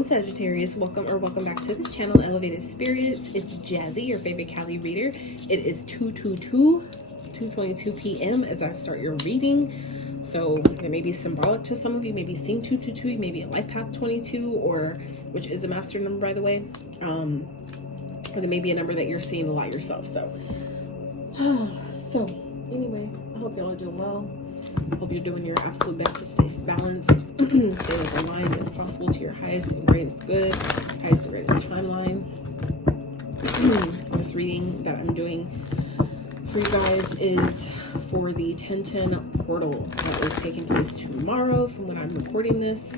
on, Sagittarius? Welcome back to the channel, Elevated Spirits. It's Jazzy, your favorite Cali reader. It is 2:22 p.m. as I start your reading. So there may be symbolic to some of you. Maybe seeing 222, maybe a life path 22, or which is a master number, by the way. Or there may be a number that you're seeing a lot yourself. So anyway, I hope y'all are doing well. Hope you're doing your absolute best to stay balanced, stay as aligned as possible to your highest and greatest good, highest and greatest timeline. This reading that I'm doing for you guys is for the 1010 portal that is taking place tomorrow from when I'm recording this.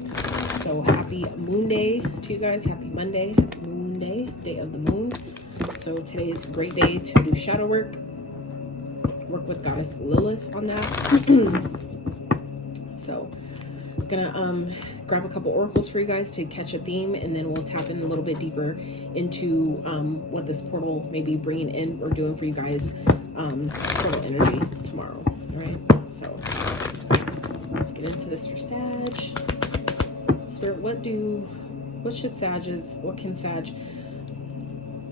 So happy moon day to you guys. Happy Monday, moon day, day of the moon. So today's a great day to do shadow work with Goddess Lilith on that. So I'm gonna grab a couple oracles for you guys to catch a theme, and then we'll tap in a little bit deeper into what this portal may be bringing in or doing for you guys, portal energy tomorrow. All right, so let's get into this for Sag. Spirit, what can Sag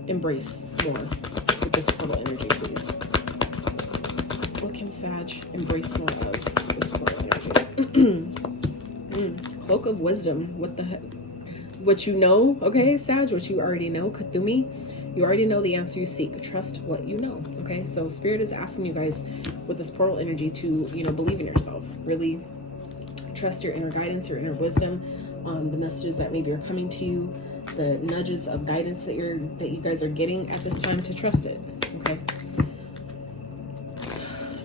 embrace more with this portal energy, please? What can Sag embrace more of this portal energy? Cloak of wisdom. What the heck? What you know, okay, Sag, what you already know, Kathumi. You already know the answer you seek. Trust what you know, okay? So Spirit is asking you guys with this portal energy to, believe in yourself. Really trust your inner guidance, your inner wisdom, the messages that maybe are coming to you, the nudges of guidance that you guys are getting at this time, to trust it, okay?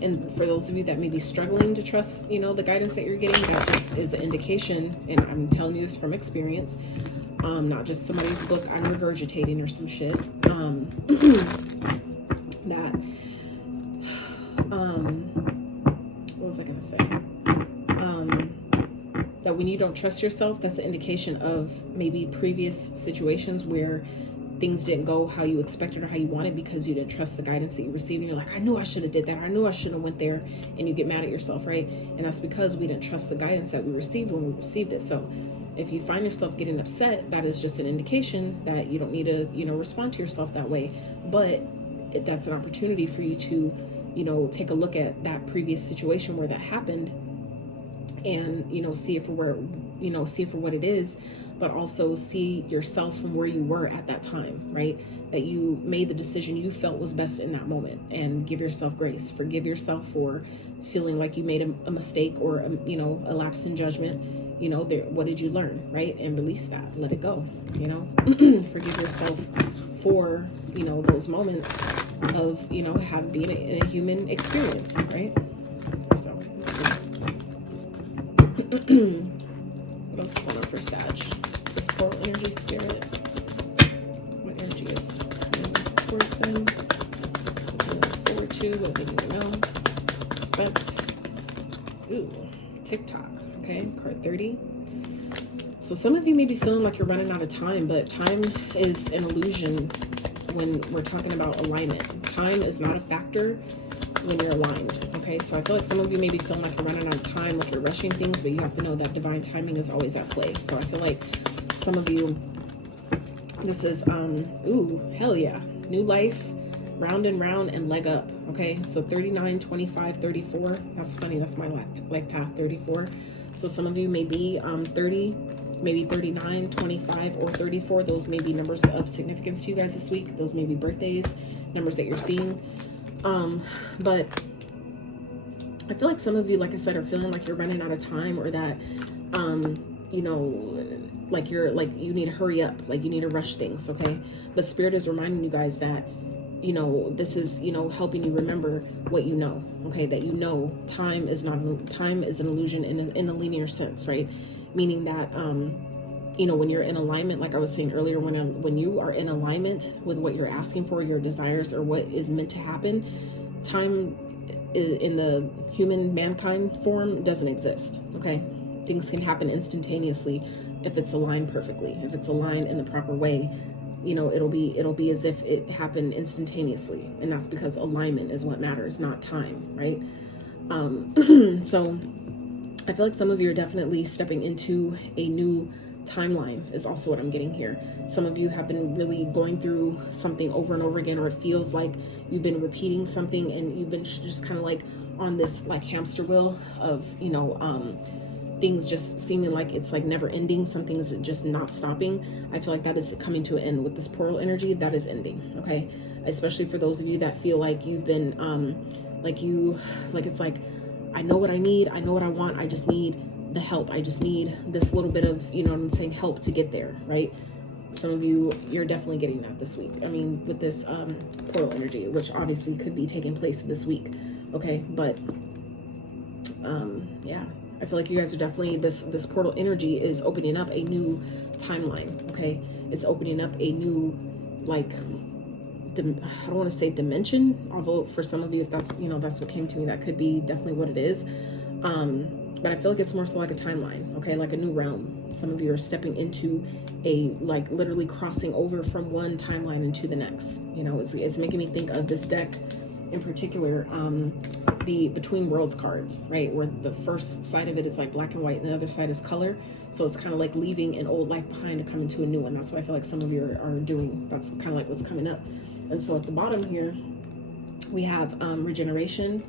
And for those of you that may be struggling to trust, the guidance that you're getting, that just is an indication, and I'm telling you this from experience, not just somebody's book I'm regurgitating or some shit, that, what was I going to say? That when you don't trust yourself, that's an indication of maybe previous situations where things didn't go how you expected or how you wanted because you didn't trust the guidance that you received. And you're like, I knew I should have did that. I knew I shouldn't have went there. And you get mad at yourself, right? And that's because we didn't trust the guidance that we received when we received it. So if you find yourself getting upset, that is just an indication that you don't need to, respond to yourself that way. But that's an opportunity for you to, take a look at that previous situation where that happened and, see it for what it is, but also see yourself from where you were at that time, right? That you made the decision you felt was best in that moment, and give yourself grace. Forgive yourself for feeling like you made a mistake or, a lapse in judgment. What did you learn, right? And release that, let it go, Forgive yourself for, those moments of, being in a human experience, right? So, what else is going on for Sag? This portal energy, Spirit. What energy is coming towards them? Looking forward to, what they need to know. Expect. Ooh, TikTok. Okay, card 30. So some of you may be feeling like you're running out of time, but time is an illusion when we're talking about alignment. Time is not a factor when you're aligned, okay? So I feel like some of you may be feeling like you're running out of time, like you're rushing things, but you have to know that divine timing is always at play. So I feel like some of you, this is, ooh, hell yeah, new life, round and round and leg up, okay? So 39, 25, 34, that's funny, that's my life path, 34. So some of you may be 30, maybe 39, 25, or 34. Those may be numbers of significance to you guys this week. Those may be birthdays, numbers that you're seeing. But I feel like some of you, like I said, are feeling like you're running out of time, or that, like you need to hurry up, like you need to rush things, okay? But Spirit is reminding you guys that, this is, helping you remember what you know, okay? That time is an illusion in a linear sense, right? Meaning that, when you're in alignment, like I was saying earlier, when you are in alignment with what you're asking for, your desires, or what is meant to happen, time in the human mankind form doesn't exist, okay? Things can happen instantaneously if it's aligned perfectly. If it's aligned in the proper way, it'll be as if it happened instantaneously. And that's because alignment is what matters, not time, right? So I feel like some of you are definitely stepping into a new timeline is also what I'm getting here. Some of you have been really going through something over and over again, or it feels like you've been repeating something and you've been just kind of like on this like hamster wheel of, you know, things just seeming like it's like never ending. Something's just not stopping. I feel like that is coming to an end with this portal energy. That is ending. Okay. Especially for those of you that feel like you've been, it's like, I know what I need. I know what I want. I just need the help. I just need this little bit of, you know what I'm saying, help to get there. Right. Some of you, you're definitely getting that this week. I mean, with this portal energy, which obviously could be taking place this week. Okay. But yeah, I feel like you guys are definitely, this portal energy is opening up a new timeline. Okay. It's opening up a new, like, I don't want to say dimension, although for some of you, if that's, you know, that's what came to me, that could be definitely what it is. But I feel like it's more so like a timeline, okay, like a new realm. Some of you are stepping into a, like, literally crossing over from one timeline into the next. You know, it's making me think of this deck in particular, the Between Worlds cards, right, where the first side of it is like black and white and the other side is color. So it's kind of like leaving an old life behind to come into a new one. That's what I feel like some of you are doing. That's kind of like what's coming up. And so at the bottom here, we have regeneration,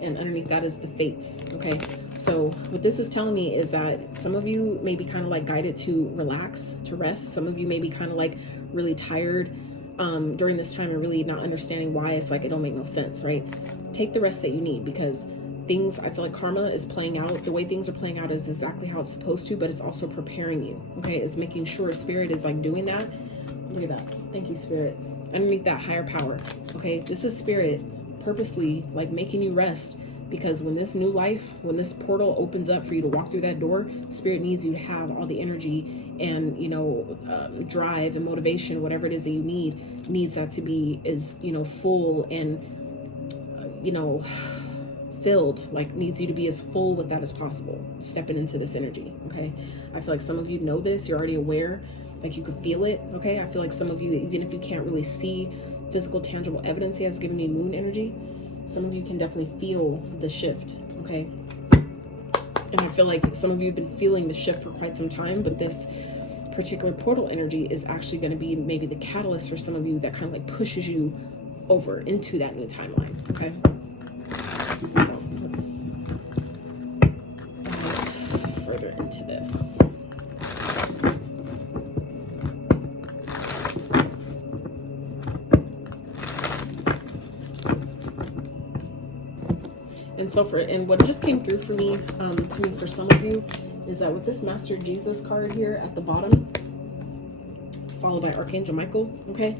and underneath that is the fates. Okay, so what this is telling me is that some of you may be kind of like guided to relax, to rest. Some of you may be kind of like really tired during this time and really not understanding why. It's like it don't make no sense, right? Take the rest that you need, because things, I feel like karma is playing out. The way things are playing out is exactly how it's supposed to, but it's also preparing you. Okay, it's making sure Spirit is like doing that. Look at that. Thank you, Spirit. Underneath that, higher power. Okay, this is Spirit purposely like making you rest, because when this new life, when this portal opens up for you to walk through that door, Spirit needs you to have all the energy and, you know, drive and motivation, whatever it is that you need, needs that to be, is, you know, full and, you know, filled, like needs you to be as full with that as possible, stepping into this energy. Okay, I feel like some of you know this, you're already aware, like you could feel it. Okay, I feel like some of you, even if you can't really see physical tangible evidence, he has given me moon energy, some of you can definitely feel the shift. Okay, and I feel like some of you have been feeling the shift for quite some time, but this particular portal energy is actually going to be maybe the catalyst for some of you that kind of like pushes you over into that new timeline. Okay, so let's dive further into this. And so and what just came through for me, for some of you, is that with this Master Jesus card here at the bottom, followed by Archangel Michael, okay,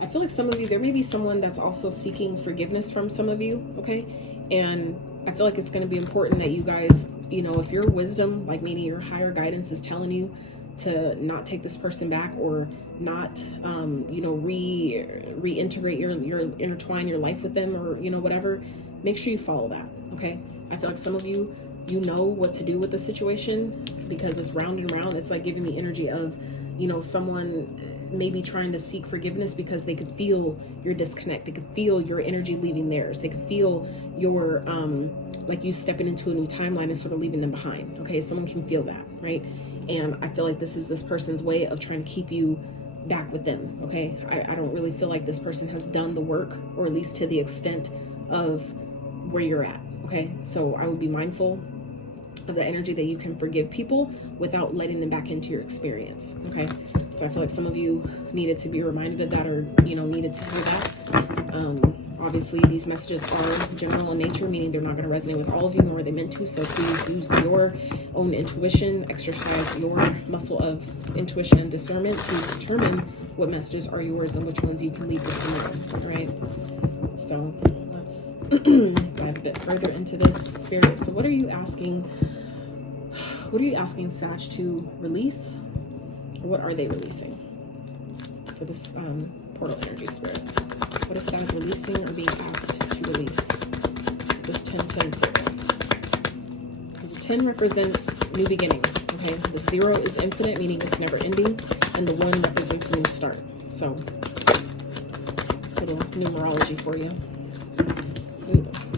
I feel like some of you, there may be someone that's also seeking forgiveness from some of you, okay, and I feel like it's going to be important that you guys, you know, if your wisdom, like meaning your higher guidance, is telling you to not take this person back, or not, you know, reintegrate intertwine your life with them, or, you know, whatever, make sure you follow that. Okay, I feel like some of you, you know what to do with the situation, because it's round and round. It's like giving me energy of, you know, someone maybe trying to seek forgiveness because they could feel your disconnect, they could feel your energy leaving theirs, they could feel your like you stepping into a new timeline and sort of leaving them behind. Okay, someone can feel that, right? And I feel like this is this person's way of trying to keep you back with them. Okay, I don't really feel like this person has done the work, or at least to the extent of where you're at. Okay, so I would be mindful of the energy that you can forgive people without letting them back into your experience. Okay, so I feel like some of you needed to be reminded of that, or, you know, needed to hear that. Obviously these messages are general in nature, meaning they're not going to resonate with all of you, nor are they meant to, so please use your own intuition, exercise your muscle of intuition and discernment to determine what messages are yours and which ones you can leave with someone else. All right, so let's dive a bit further into this, Spirit. So what are you asking? What are you asking Sag to release? Or what are they releasing for this portal energy, Spirit? What is Sag releasing or being asked to release? This 10-10. Because the 10 represents new beginnings. Okay, the 0 is infinite, meaning it's never ending, and the 1 represents a new start. So, little numerology for you.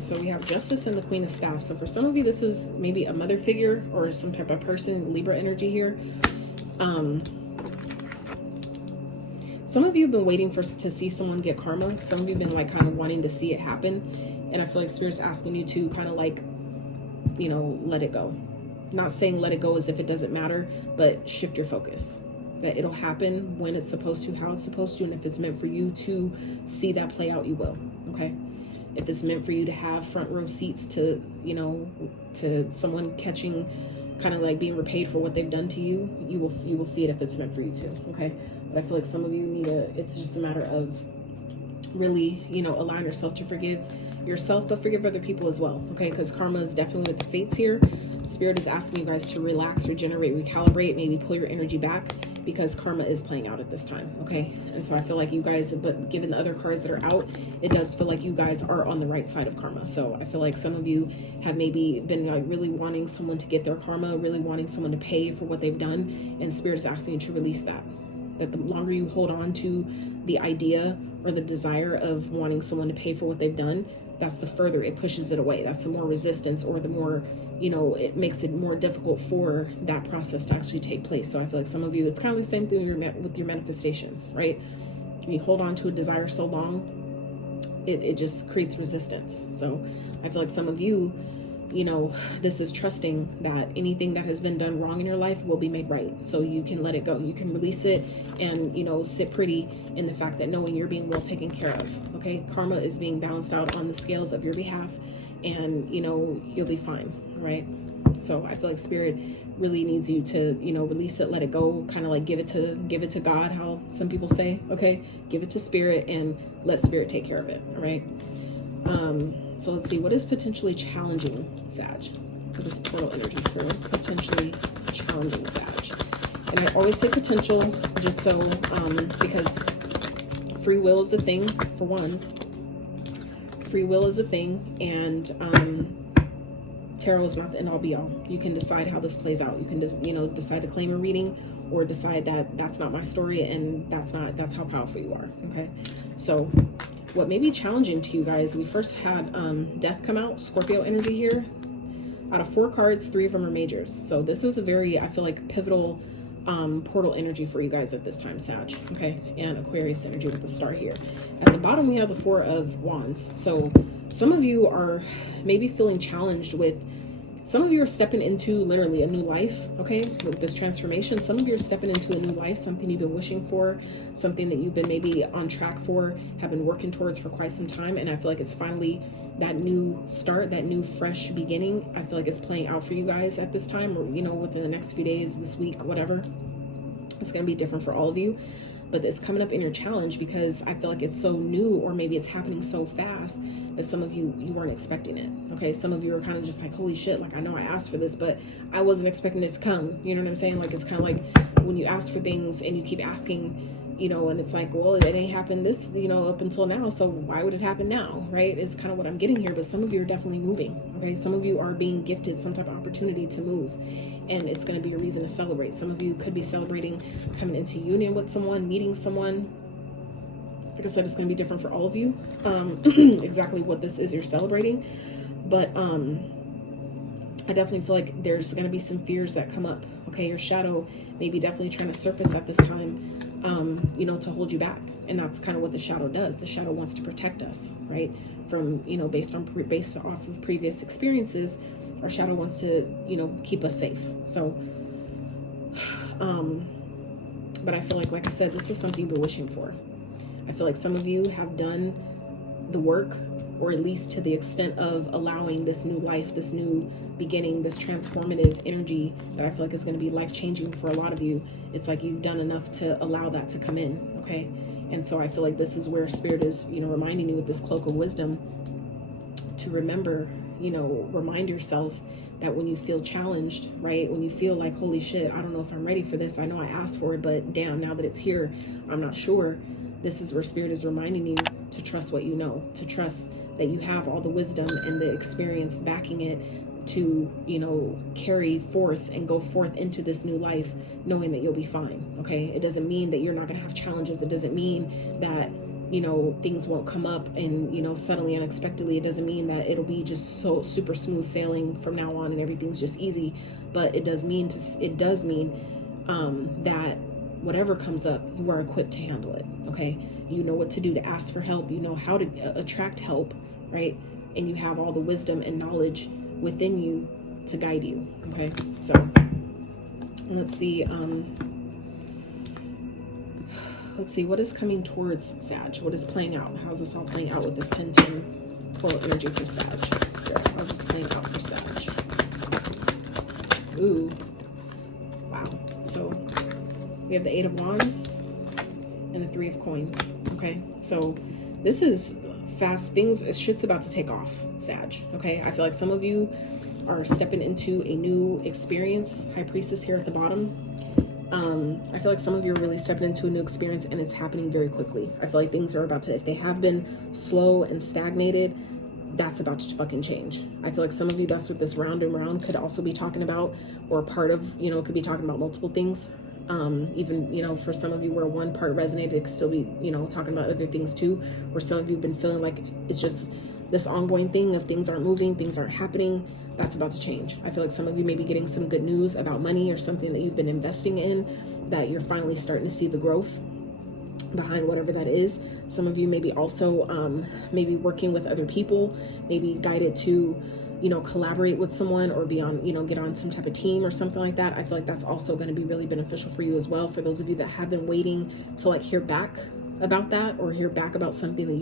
So we have Justice and the Queen of Staffs. So for some of you, this is maybe a mother figure or some type of person, Libra energy here. Some of you have been waiting to see someone get karma. Some of you have been like kind of wanting to see it happen. And I feel like Spirit's asking you to kind of like, you know, let it go. Not saying let it go as if it doesn't matter, but shift your focus. That it'll happen when it's supposed to, how it's supposed to, and if it's meant for you to see that play out, you will. Okay? If it's meant for you to have front row seats to, you know, to someone catching, kind of like being repaid for what they've done to you, you will see it if it's meant for you to. Okay? But I feel like some of you need it's just a matter of really, you know, allowing yourself to forgive yourself, but forgive other people as well. Okay? Because karma is definitely with the fates here. Spirit is asking you guys to relax, regenerate, recalibrate, maybe pull your energy back, because karma is playing out at this time. Okay? And so I feel like you guys, but given the other cards that are out, it does feel like you guys are on the right side of karma. So I feel like some of you have maybe been like really wanting someone to get their karma, really wanting someone to pay for what they've done, and Spirit is asking you to release that. That the longer you hold on to the idea or the desire of wanting someone to pay for what they've done, that's the further it pushes it away. That's the more resistance, or the more, you know, it makes it more difficult for that process to actually take place. So I feel like some of you, it's kind of the same thing with your manifestations, right? When you hold on to a desire so long, it just creates resistance. So I feel like some of you, you know, this is trusting that anything that has been done wrong in your life will be made right. So you can let it go. You can release it and, you know, sit pretty in the fact that knowing you're being well taken care of. Okay? Karma is being balanced out on the scales of your behalf, and, you know, you'll be fine. Right? So I feel like Spirit really needs you to, you know, release it, let it go, kind of like give it to God, how some people say. Okay? Give it to Spirit and let Spirit take care of it. All right? So let's see, what is potentially challenging Sag for this portal energy Spirit? What is potentially challenging Sag? And I always say potential, just so, because free will is a thing, for one. Free will is a thing, and tarot is not the end all be all. You can decide how this plays out. You can just, you know, decide to claim a reading, or decide that that's not my story, and that's how powerful you are. Okay? So what may be challenging to you guys, we first had Death come out, Scorpio energy here. Out of 4 cards, 3 of them are majors. So this is a very, I feel like, pivotal portal energy for you guys at this time, Sag. Okay? And Aquarius energy with the star here. At the bottom, we have the 4 of Wands. So some of you are maybe feeling challenged with, some of you are stepping into literally a new life, okay, with this transformation. Some of you are stepping into a new life, something you've been wishing for, something that you've been maybe on track for, have been working towards for quite some time. And I feel like it's finally that new start, that new fresh beginning. I feel like it's playing out for you guys at this time, or, you know, within the next few days, this week, whatever. It's going to be different for all of you. But it's coming up in your challenge because I feel like it's so new, or maybe it's happening so fast that some of you weren't expecting it. Okay, some of you are kind of just like, holy shit, like I know I asked for this, but I wasn't expecting it to come. You know what I'm saying? Like, it's kind of like when you ask for things and you keep asking, you know, and it's like, well, it ain't happened this, you know, up until now, so why would it happen now, right? Is kind of what I'm getting here. But some of you are definitely moving. Okay, some of you are being gifted some type of opportunity to move, and it's going to be a reason to celebrate. Some of you could be celebrating coming into union with someone, meeting someone. Like I said, it's going to be different for all of you, exactly what this is you're celebrating. But I definitely feel like there's going to be some fears that come up. Okay, your shadow may be definitely trying to surface at this time, you know, to hold you back. And that's kind of what the shadow does. The shadow wants to protect us, right? From, you know, based off of previous experiences, our shadow wants to, you know, keep us safe. So, but I feel like I said, this is something you've been wishing for. I feel like some of you have done the work, or at least to the extent of allowing this new life, this new beginning, this transformative energy that I feel like is going to be life-changing for a lot of you. It's like you've done enough to allow that to come in, okay? And so I feel like this is where Spirit is, you know, reminding you with this cloak of wisdom to remember, you know, remind yourself that when you feel challenged, right? When you feel like, holy shit, I don't know if I'm ready for this. I know I asked for it, but damn, now that it's here, I'm not sure. This is where Spirit is reminding you to trust what you know, to trust that you have all the wisdom and the experience backing it to, you know, carry forth and go forth into this new life, knowing that you'll be fine, okay? It doesn't mean that you're not gonna have challenges. It doesn't mean that, you know, things won't come up and, you know, suddenly, unexpectedly. It doesn't mean that it'll be just so super smooth sailing from now on and everything's just easy. But it does mean that whatever comes up, you are equipped to handle it, okay? You know what to do to ask for help. You know how to attract help, right? And you have all the wisdom and knowledge within you to guide you, okay? So let's see what is coming towards Sag. What is playing out? How's this all playing out with this 10-10 coral energy for Sag? Spirit, how's this playing out for Sag? Ooh, wow. So we have the 8 of Wands and the 3 of Coins, okay? So this is fast. Shit's about to take off, Sag, okay? I feel like some of you are stepping into a new experience. High Priestess here at the bottom. I feel like some of you are really stepping into a new experience, and it's happening very quickly. I feel like things are about to, if they have been slow and stagnated, that's about to fucking change. I feel like some of you, that's what this round and round could also be talking about, or part of, you know, could be talking about multiple things. Even, you know, for some of you where one part resonated, it could still be, you know, talking about other things too, where some of you have been feeling like it's just this ongoing thing of things aren't moving, things aren't happening. That's about to change. I feel like some of you may be getting some good news about money or something that you've been investing in, that you're finally starting to see the growth behind whatever that is. Some of you may be also maybe working with other people, maybe guided to, you know, collaborate with someone or be on, you know, get on some type of team or something like that. I feel like that's also going to be really beneficial for you as well. For those of you that have been waiting to like hear back about that, or hear back about something that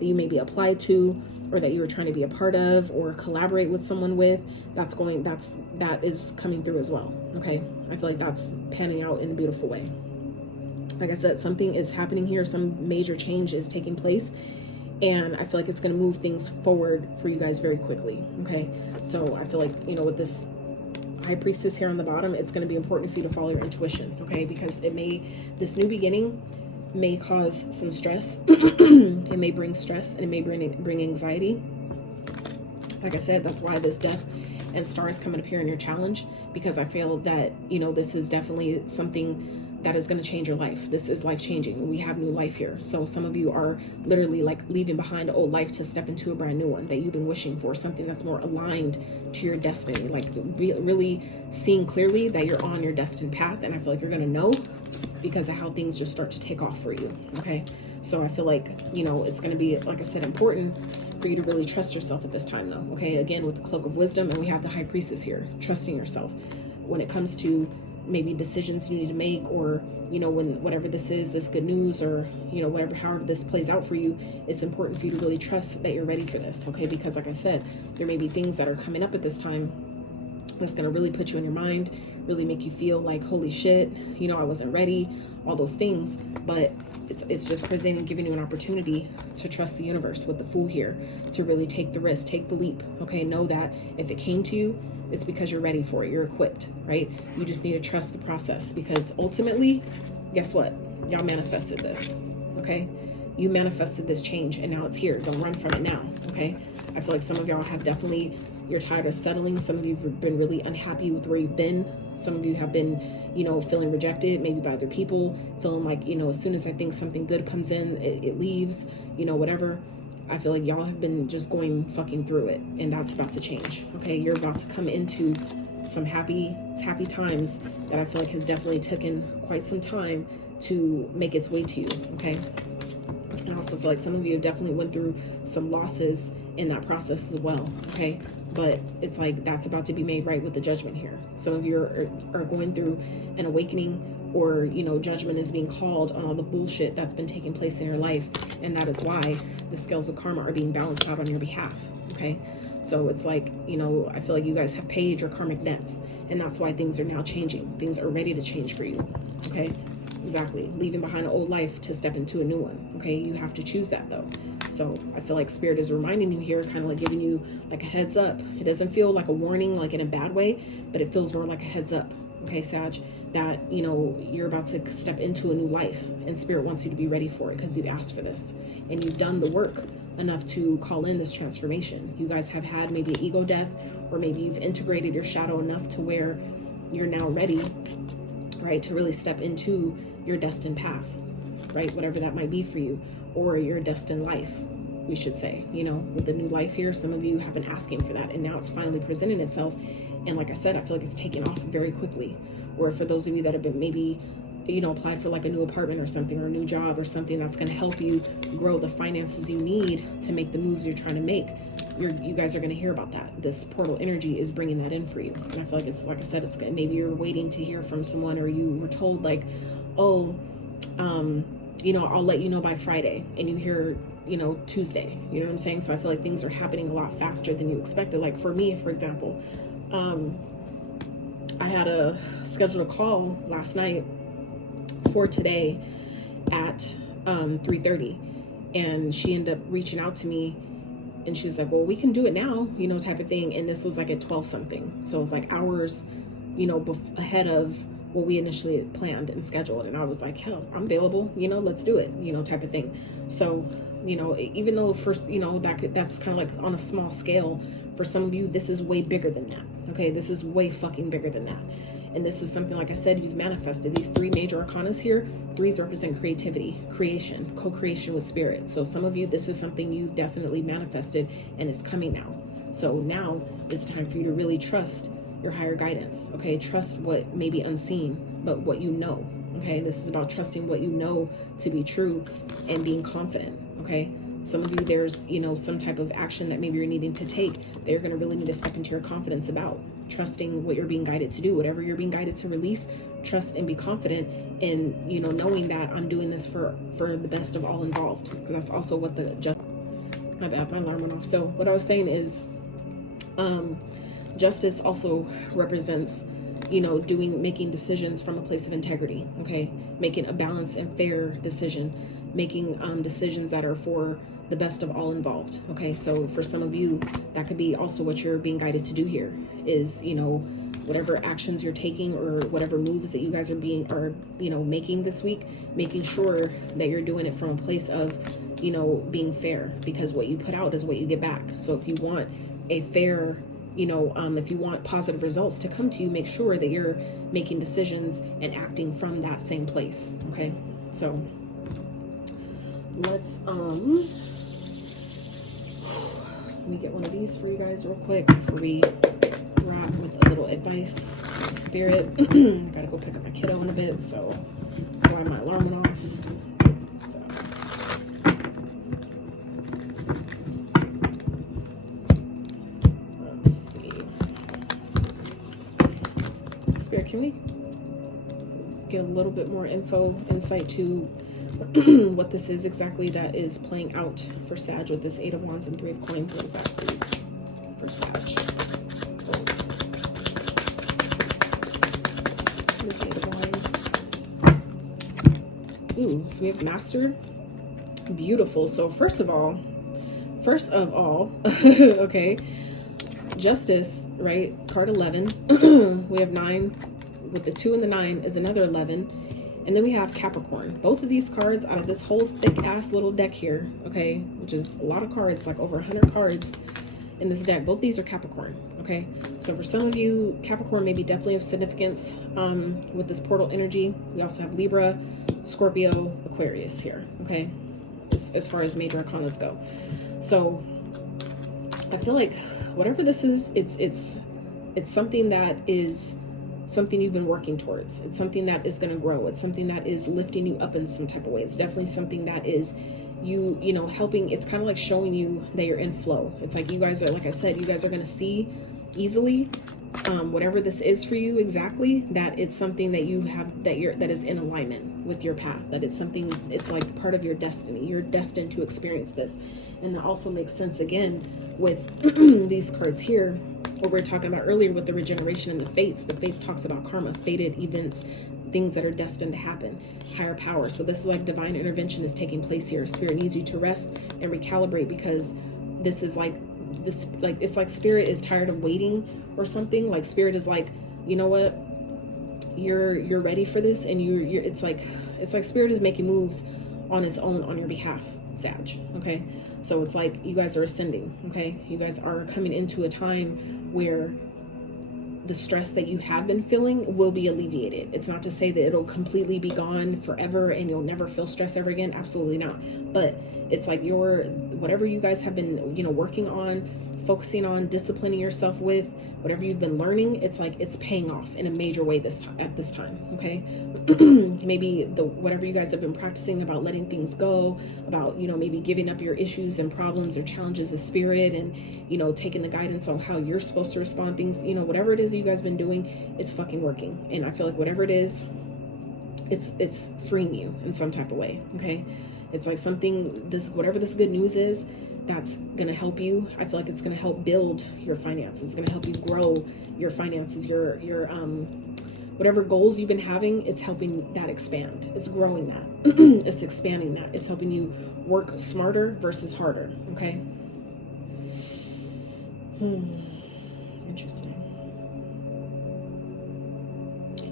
you maybe applied to, or that you were trying to be a part of or collaborate with someone with, that is coming through as well, okay? I feel like that's panning out in a beautiful way. Like I said, something is happening here, some major change is taking place, and I feel like it's going to move things forward for you guys very quickly, okay? So I feel like, you know, with this High Priestess here on the bottom, it's going to be important for you to follow your intuition, okay? Because this new beginning may cause some stress. It may bring stress, and it may bring anxiety. Like I said, that's why this Death and Star is coming up here in your challenge, because I feel that, you know, this is definitely something that is going to change your life. This is life changing. We have new life here. So some of you are literally like leaving behind an old life to step into a brand new one that you've been wishing for, something that's more aligned to your destiny, like really seeing clearly that you're on your destined path. And I feel like you're going to know because of how things just start to take off for you, okay? So I feel like, you know, it's going to be, like I said, important for you to really trust yourself at this time though, okay? Again, with the Cloak of Wisdom, and we have the High Priestess here, trusting yourself when it comes to maybe decisions you need to make, or, you know, when whatever this is, this good news, or, you know, however this plays out for you, it's important for you to really trust that you're ready for this, okay? Because like I said, there may be things that are coming up at this time that's going to really put you in your mind, really make you feel like, holy shit, you know, I wasn't ready, all those things. But it's just presenting, giving you an opportunity to trust the universe with the Fool here, to really take the risk, take the leap, okay? Know that if it came to you, it's because you're ready for it, you're equipped, right? You just need to trust the process, because ultimately, guess what? Y'all manifested this, okay? You manifested this change, and now it's here. Don't run from it now, okay? I feel like some of y'all have definitely, you're tired of settling. Some of you have been really unhappy with where you've been. Some of you have been, you know, feeling rejected, maybe by other people, feeling like, you know, as soon as I think something good comes in, it leaves, you know, whatever. I feel like y'all have been just going fucking through it, and that's about to change, okay? You're about to come into some happy times that I feel like has definitely taken quite some time to make its way to you, okay? And I also feel like some of you have definitely went through some losses in that process as well, okay? But it's like that's about to be made right with the Judgment here. Some of you are going through an awakening, or, you know, judgment is being called on all the bullshit that's been taking place in your life, and that is why the scales of karma are being balanced out on your behalf, okay? So it's like, you know, I feel like you guys have paid your karmic debts, and that's why things are now changing. Things are ready to change for you, okay? Exactly. Leaving behind an old life to step into a new one, okay? You have to choose that though. So I feel like Spirit is reminding you here, kind of like giving you like a heads up. It doesn't feel like a warning, like in a bad way, but it feels more like a heads up, okay, Sag, that, you know, you're about to step into a new life, and Spirit wants you to be ready for it because you've asked for this, and you've done the work enough to call in this transformation. You guys have had maybe an ego death, or maybe you've integrated your shadow enough to where you're now ready, right, to really step into your destined path, right, whatever that might be for you, or your destined life, we should say. You know, with the new life here, some of you have been asking for that, and now it's finally presenting itself. And like I said, I feel like it's taking off very quickly, or for those of you that have been maybe, you know, applied for like a new apartment or something, or a new job or something that's going to help you grow the finances you need to make the moves you're trying to make. You guys are going to hear about that. This portal energy is bringing that in for you. And I feel like it's, like I said, it's maybe you're waiting to hear from someone, or you were told like, oh, you know, I'll let you know by Friday, and you hear, you know, Tuesday, you know what I'm saying? So I feel like things are happening a lot faster than you expected. Like for me, for example, I had a scheduled a call last night for today at 3:30, and she ended up reaching out to me, and she's like, well, we can do it now, you know, type of thing. And this was like at 12 something, so it was like hours, you know, ahead of what we initially had planned and scheduled. And I was like, hell, I'm available, you know, let's do it, you know, type of thing. So, you know, even though first, you know, that's kind of like on a small scale, for some of you this is way bigger than that. Okay, this is way fucking bigger than that. And this is something, like I said, you've manifested. These 3 major arcanas here, 3s represent creativity, creation, co-creation with spirit. So some of you, this is something you've definitely manifested, and it's coming now. So now it's time for you to really trust your higher guidance. Okay, trust what may be unseen, but what you know. Okay, this is about trusting what you know to be true and being confident. Okay, some of you, there's, you know, some type of action that maybe you're needing to take that you're going to really need to step into your confidence about. Trusting what you're being guided to do, whatever you're being guided to release, trust and be confident in, you know, knowing that I'm doing this for the best of all involved. Because that's also what my bad, my alarm went off. So what I was saying is, justice also represents, you know, making decisions from a place of integrity. Okay, making a balanced and fair decision, making decisions that are for the best of all involved. Okay, so for some of you, that could be also what you're being guided to do here, is, you know, whatever actions you're taking or whatever moves that you guys are you know, making this week, making sure that you're doing it from a place of, you know, being fair, because what you put out is what you get back. So if you want a fair, you know, if you want positive results to come to you, make sure that you're making decisions and acting from that same place. Okay, so let's let me get one of these for you guys real quick before we wrap with a little advice from spirit. Gotta go pick up my kiddo in a bit, so that's why my alarm went off. So let's see. Spirit, can we get a little bit more insight to what this is exactly that is playing out for Sag with this 8 of Wands and 3 of Coins? What is that, please, for Sag? This 8 of Wands. Ooh, so we have Master. Beautiful. So first of all, okay, Justice, right? Card 11. We have 9. With the 2 and the 9 is another 11. And then we have Capricorn. Both of these cards out of this whole thick ass little deck here, okay, which is a lot of cards, like over 100 cards in this deck. Both these are Capricorn, okay? So for some of you, Capricorn may be definitely of significance with this portal energy. We also have Libra, Scorpio, Aquarius here, okay, as far as major arcanas go. So I feel like whatever this is, it's something that is something you've been working towards. It's something that is going to grow. It's something that is lifting you up in some type of way. It's definitely something that is you know, helping. It's kind of like showing you that you're in flow. It's like you guys are, like I said, you guys are going to see easily whatever this is for you exactly, that it's something that you have, that is in alignment with your path, that it's something, it's like part of your destiny. You're destined to experience this. And that also makes sense again with these cards here, what we were talking about earlier with the regeneration and the fates. The fates talks about karma, fated events, things that are destined to happen, higher power. So this is like divine intervention is taking place here. Spirit needs you to rest and recalibrate, because this is like this, like it's like spirit is tired of waiting or something. Like spirit is like, you know what, you're ready for this, and you're it's like spirit is making moves on its own on your behalf, Sag. Okay, so it's like you guys are ascending. Okay, you guys are coming into a time where the stress that you have been feeling will be alleviated. It's not to say that it'll completely be gone forever and you'll never feel stress ever again. Absolutely not. But it's like whatever you guys have been, you know, working on focusing on, disciplining yourself with, whatever you've been learning, it's like it's paying off in a major way at this time, okay? Maybe whatever you guys have been practicing about letting things go, about, you know, maybe giving up your issues and problems or challenges of spirit, and, you know, taking the guidance on how you're supposed to respond, things, you know, whatever it is that you guys have been doing, it's fucking working. And I feel like whatever it is, it's freeing you in some type of way, okay? It's like something, whatever this good news is, that's going to help you. I feel like it's going to help build your finances. It's going to help you grow your finances, your whatever goals you've been having, it's helping that expand. It's growing that. It's expanding that. It's helping you work smarter versus harder, okay? Interesting.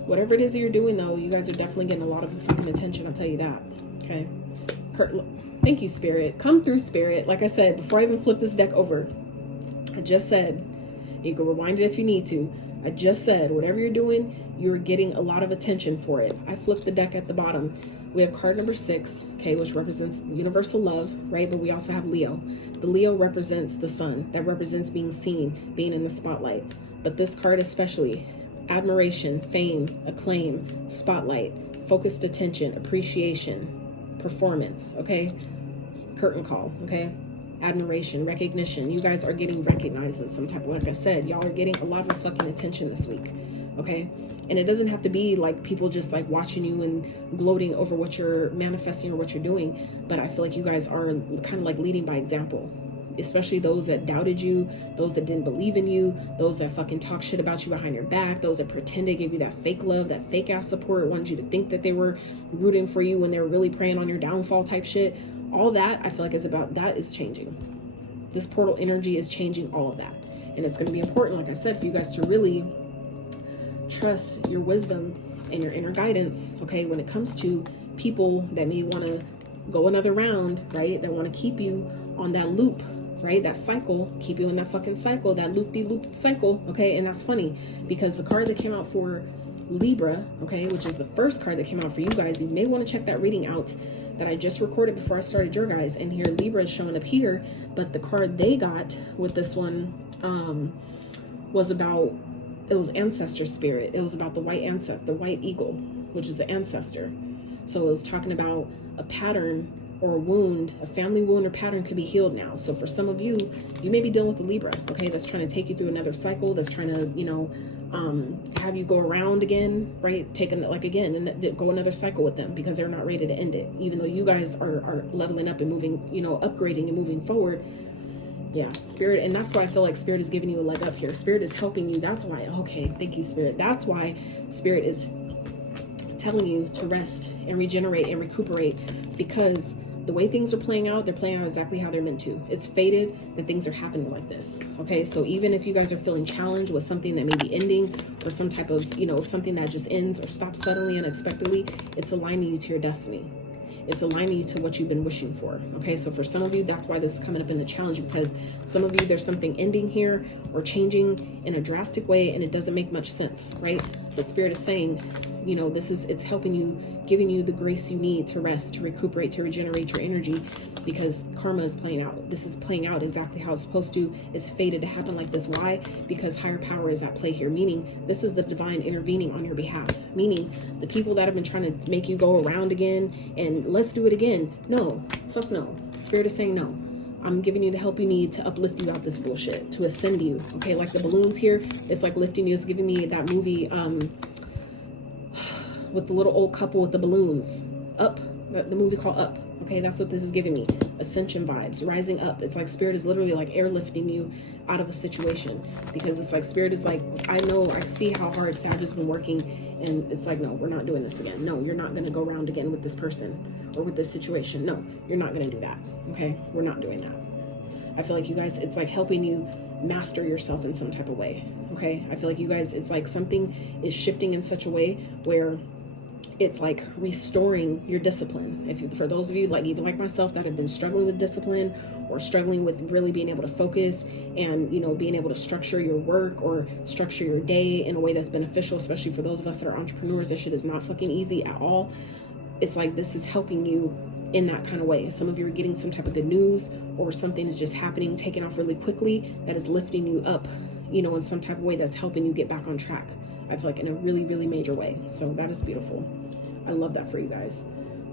Whatever it is that you're doing, though, you guys are definitely getting a lot of fucking attention, I'll tell you that, okay? Thank you, Spirit. Come through, Spirit. Like I said, before I even flip this deck over, I just said, you can rewind it if you need to, I just said, whatever you're doing, you're getting a lot of attention for it. I flipped the deck at the bottom. We have card number 6, okay, which represents universal love, right? But we also have Leo. The Leo represents the sun. That represents being seen, being in the spotlight. But this card especially, admiration, fame, acclaim, spotlight, focused attention, appreciation, performance, okay? Curtain call, okay? Admiration, recognition. You guys are getting recognized in some type of, like I said, y'all are getting a lot of fucking attention this week, okay? And it doesn't have to be like people just like watching you and gloating over what you're manifesting or what you're doing, but I feel like you guys are kind of like leading by example, especially those that doubted you, those that didn't believe in you, those that fucking talk shit about you behind your back, those that pretend to give you that fake love, that fake ass support, wanted you to think that they were rooting for you when they were really preying on your downfall type shit. All that I feel like that is changing. This portal energy is changing all of that. And it's going to be important, like I said, for you guys to really trust your wisdom and your inner guidance, okay, when it comes to people that may want to go another round, right, that want to keep you on that loop, right, that cycle, keep you in that fucking cycle, that loop-de-loop cycle, okay? And that's funny because the card that came out for Libra, okay, which is the first card that came out for you guys, you may want to check that reading out that I just recorded before I started your guys, and here Libra is showing up here, but the card they got with this one was about, it was ancestor spirit. It was about the white ancestor, the white eagle, which is the ancestor. So it was talking about a pattern or a wound, a family wound or pattern could be healed now. So for some of you, you may be dealing with the Libra, okay, that's trying to take you through another cycle, that's trying to, you know, have you go around again, right? Taking like again and go another cycle with them because they're not ready to end it. Even though you guys are leveling up and moving, you know, upgrading and moving forward. Yeah, Spirit, and that's why I feel like Spirit is giving you a leg up here. Spirit is helping you. That's why, okay, thank you, Spirit. That's why Spirit is telling you to rest and regenerate and recuperate, because the way things are playing out, they're playing out exactly how they're meant to. It's fated that things are happening like this, okay? So even if you guys are feeling challenged with something that may be ending or some type of, you know, something that just ends or stops suddenly, unexpectedly, it's aligning you to your destiny. It's aligning you to what you've been wishing for, okay? So for some of you, that's why this is coming up in the challenge, because some of you, there's something ending here or changing in a drastic way and it doesn't make much sense, right? But Spirit is saying, you know, it's helping you, giving you the grace you need to rest, to recuperate, to regenerate your energy, because karma is playing out. This is playing out exactly how it's supposed to. It's fated to happen like this. Why? Because higher power is at play here, meaning this is the divine intervening on your behalf, meaning the people that have been trying to make you go around again and let's do it again. No, fuck no. Spirit is saying no. I'm giving you the help you need to uplift you out this bullshit, to ascend you, okay? Like the balloons here, it's like lifting you. It's giving me that movie, with the little old couple with the balloons, Up, the movie called Up, okay? That's what this is giving me, ascension vibes, rising up. It's like Spirit is literally like airlifting you out of a situation, because it's like Spirit is like, I know, I see how hard Sag has been working, and it's like, no, we're not doing this again. No, you're not going to go around again with this person or with this situation. No, you're not going to do that, okay? We're not doing that. I feel like you guys, it's like helping you master yourself in some type of way, okay? I feel like you guys, it's like something is shifting in such a way where it's like restoring your discipline. If you, for those of you like even like myself that have been struggling with discipline or struggling with really being able to focus and, you know, being able to structure your work or structure your day in a way that's beneficial, especially for those of us that are entrepreneurs, that shit is not fucking easy at all. It's like this is helping you in that kind of way. Some of you are getting some type of good news, or something is just happening, taking off really quickly, that is lifting you up, you know, in some type of way that's helping you get back on track. I feel like in a really, really major way. So that is beautiful. I love that for you guys.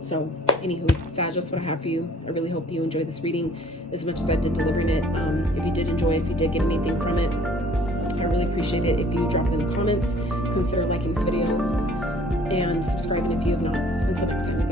So anywho, Sag, that's what I have for you. I really hope you enjoyed this reading as much as I did delivering it. If you did enjoy it, if you did get anything from it, I really appreciate it if you drop it in the comments. Consider liking this video and subscribing if you have not. Until next time.